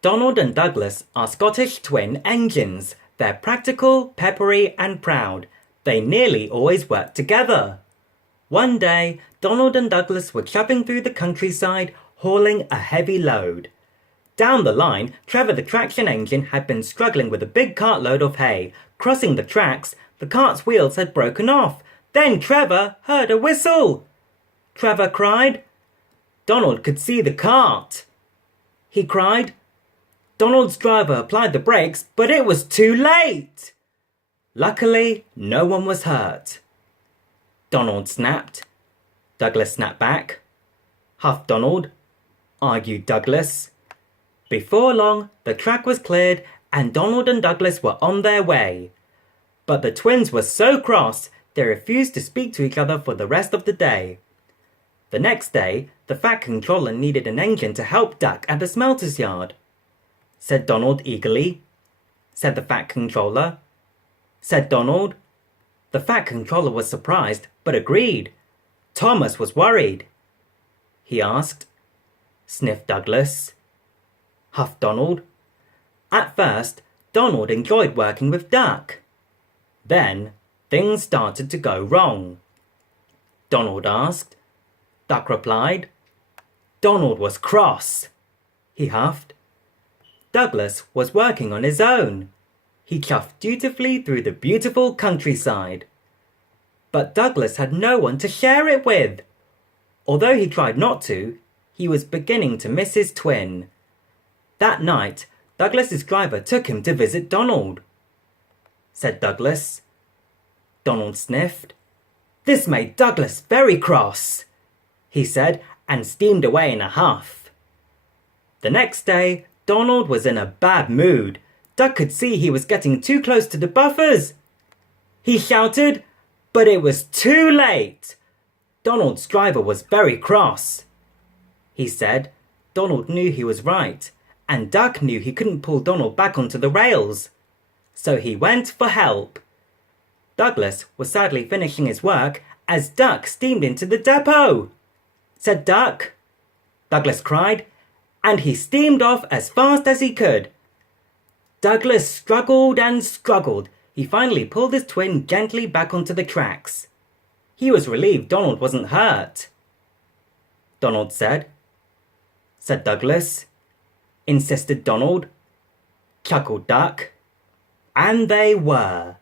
Donald and Douglas are Scottish twin engines. They're practical, peppery, and proud. They nearly always work together. One day, Donald and Douglas were chuffing through the countryside, hauling a heavy load. Down the line, Trevor the traction engine had been struggling with a big cartload of hay. Crossing the tracks, the cart's wheels had broken off. Then Trevor heard a whistle. Trevor cried. Donald could see the cart. He cried. Donald's driver applied the brakes, but it was too late. Luckily, no one was hurt. Donald snapped. Douglas snapped back. Huffed Donald. Argued Douglas. Before long, the track was cleared and Donald and Douglas were on their way. But the twins were so cross, they refused to speak to each other for the rest of the day. The next day, the Fat Controller needed an engine to help Duck at the smelter's yard. Said Donald eagerly. Said the Fat Controller. Said Donald. The Fat Controller was surprised, but agreed. Thomas was worried. He asked. Sniffed Douglas. Huffed Donald. At first, Donald enjoyed working with Duck. Then, things started to go wrong. Donald asked. Duck replied. Donald was cross. He huffed. Douglas was working on his own. He chuffed dutifully through the beautiful countryside. But Douglas had no one to share it with. Although he tried not to, he was beginning to miss his twin. That night, Douglas's driver took him to visit Donald. Said Douglas. Donald sniffed. This made Douglas very cross, he said, and steamed away in a huff. The next day, Donald was in a bad mood. Duck could see he was getting too close to the buffers. He shouted, but it was too late. Donald's driver was very cross. He said Donald knew he was right, and Duck knew he couldn't pull Donald back onto the rails. So he went for help. Douglas was sadly finishing his work as Duck steamed into the depot. Said Duck. Douglas cried, and he steamed off as fast as he could. Douglas struggled and struggled. He finally pulled his twin gently back onto the tracks. He was relieved Donald wasn't hurt. Donald said. Said Douglas. Insisted Donald. Chuckled Duck. And they were.